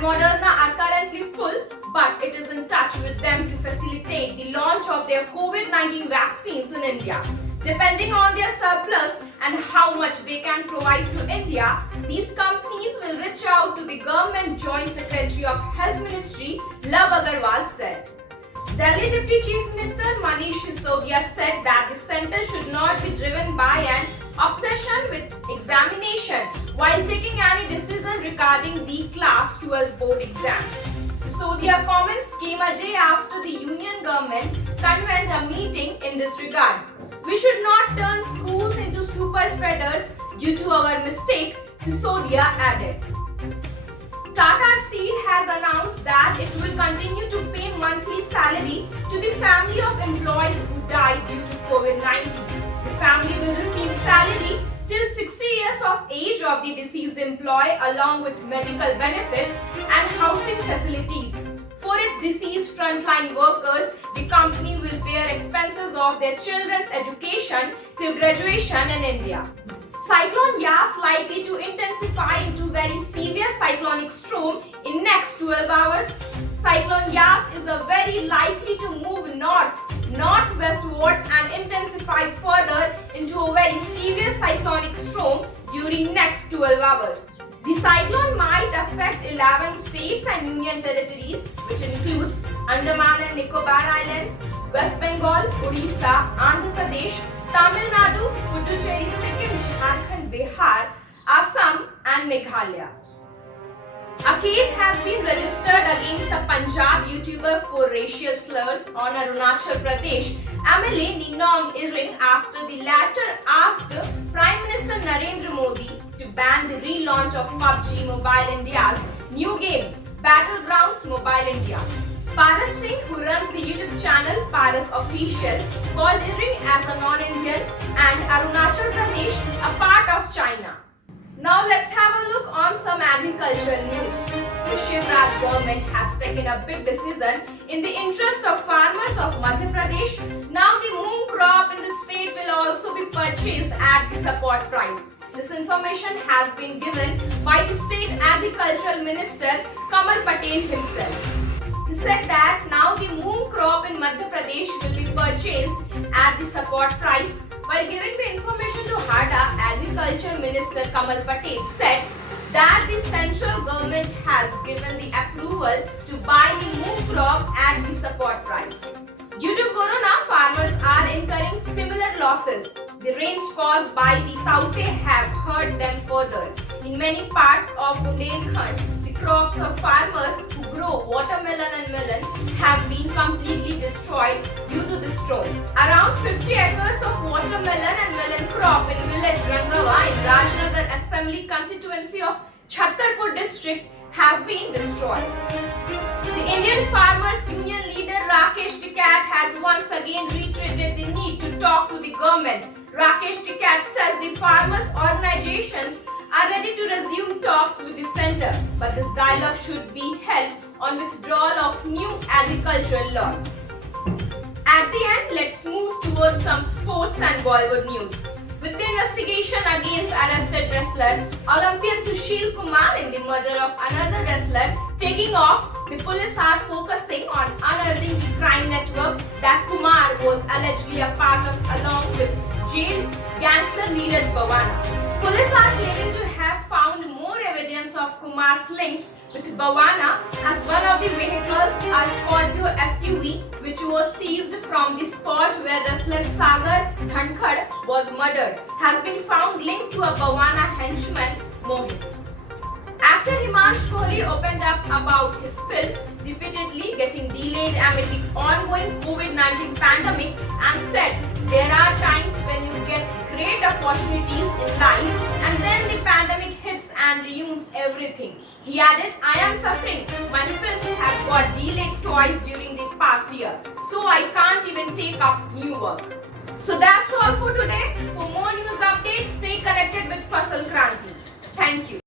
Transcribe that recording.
and Moderna are currently full, but it is in touch with them to facilitate the launch of their COVID-19 vaccines in India. Depending on their surplus and how much they can provide to India, these companies will reach out to the Government Joint Secretary of Health Ministry, Love Agarwal said. Delhi Deputy Chief Minister Manish Sisodia said that the centre should not be driven by an obsession with examination while taking any decision regarding the Class 12 board exams. Sisodia comments came a day after the Union government convened a meeting in this regard. We should not turn schools into super spreaders due to our mistake, Sisodia added. Tata Steel has announced that it will continue to pay monthly salary to the family of employees who died due to COVID-19. The family will receive salary till 60 years of age of the deceased employee along with medical benefits and housing facilities. For its deceased frontline workers, the company will bear expenses of their children's education till graduation in India. Cyclone Yas likely to intensify into very severe cyclonic storm in next 12 hours. Cyclone Yas is very likely to move northwestwards and intensify further into a very severe cyclonic storm during next 12 hours. The cyclone might affect 11 states and union territories, which include Andaman and Nicobar Islands, West Bengal, Odisha, Andhra Pradesh, Tamil Nadu, Puducherry, Sikkim, Jharkhand, Bihar, Assam and Meghalaya. A case has been registered against a Punjab YouTuber for racial slurs on Arunachal Pradesh MLA Ninong Iring after the latter asked Prime Minister Narendra Modi to ban the relaunch of PUBG Mobile India's new game, Battlegrounds Mobile India. Paras Singh, who runs the YouTube channel Paras Official, called Iring as a non-Indian and Arunachal Pradesh a part of China. Now let's have a look on some agricultural news. The Shivraj government has taken a big decision in the interest of farmers of Madhya Pradesh. Now the moong crop in the state will also be purchased at the support price. This information has been given by the state agricultural minister Kamal Patel himself. He said that now the moong crop in Madhya Pradesh will be purchased at the support price. While giving the information to HARDA, Agriculture Minister Kamal Patel said that the central government has given the approval to buy the moong crop at the support price. Due to Corona, farmers are incurring similar losses. The rains caused by the Taukte have hurt them further. In many parts of Bundelkhand, the crops of farmers who grow watermelon and melon have been completely destroyed due to the storm. Around 50 acres of watermelon and melon crop in village Rangawa in Rajnagar Assembly constituency of Chhattarpur district have been destroyed. The Indian Farmers Union leader Rakesh Tikat has once again reiterated the need to talk to the government. Rakesh Tikat says the farmers' organizations are ready to resume talks with the centre, but this dialogue should be held on withdrawal of new agricultural laws. At the end, let's move towards some sports and Bollywood news. With the investigation against arrested wrestler Olympian Sushil Kumar in the murder of another wrestler taking off, the police are focusing on unearthing the crime network that Kumar was allegedly a part of along with jailed gangster Neeraj Bawana. Police are claiming to have found more evidence of Kumar's links with Bawana as one of the vehicles, a Scorpio SUV, which was seized from the spot where wrestler Sagar Dhankad was murdered, has been found linked to a Bawana henchman, Mohit. Actor Himansh Kohli opened up about his films repeatedly getting delayed amid the ongoing COVID-19 pandemic and said, "There are times when you get great opportunities in life and then the pandemic hits and ruins everything." He added, "I am suffering. My films have got delayed twice during the past year, so I can't even take up new work." So that's all for today. For more news updates, stay connected with Fasal Kranti. Thank you.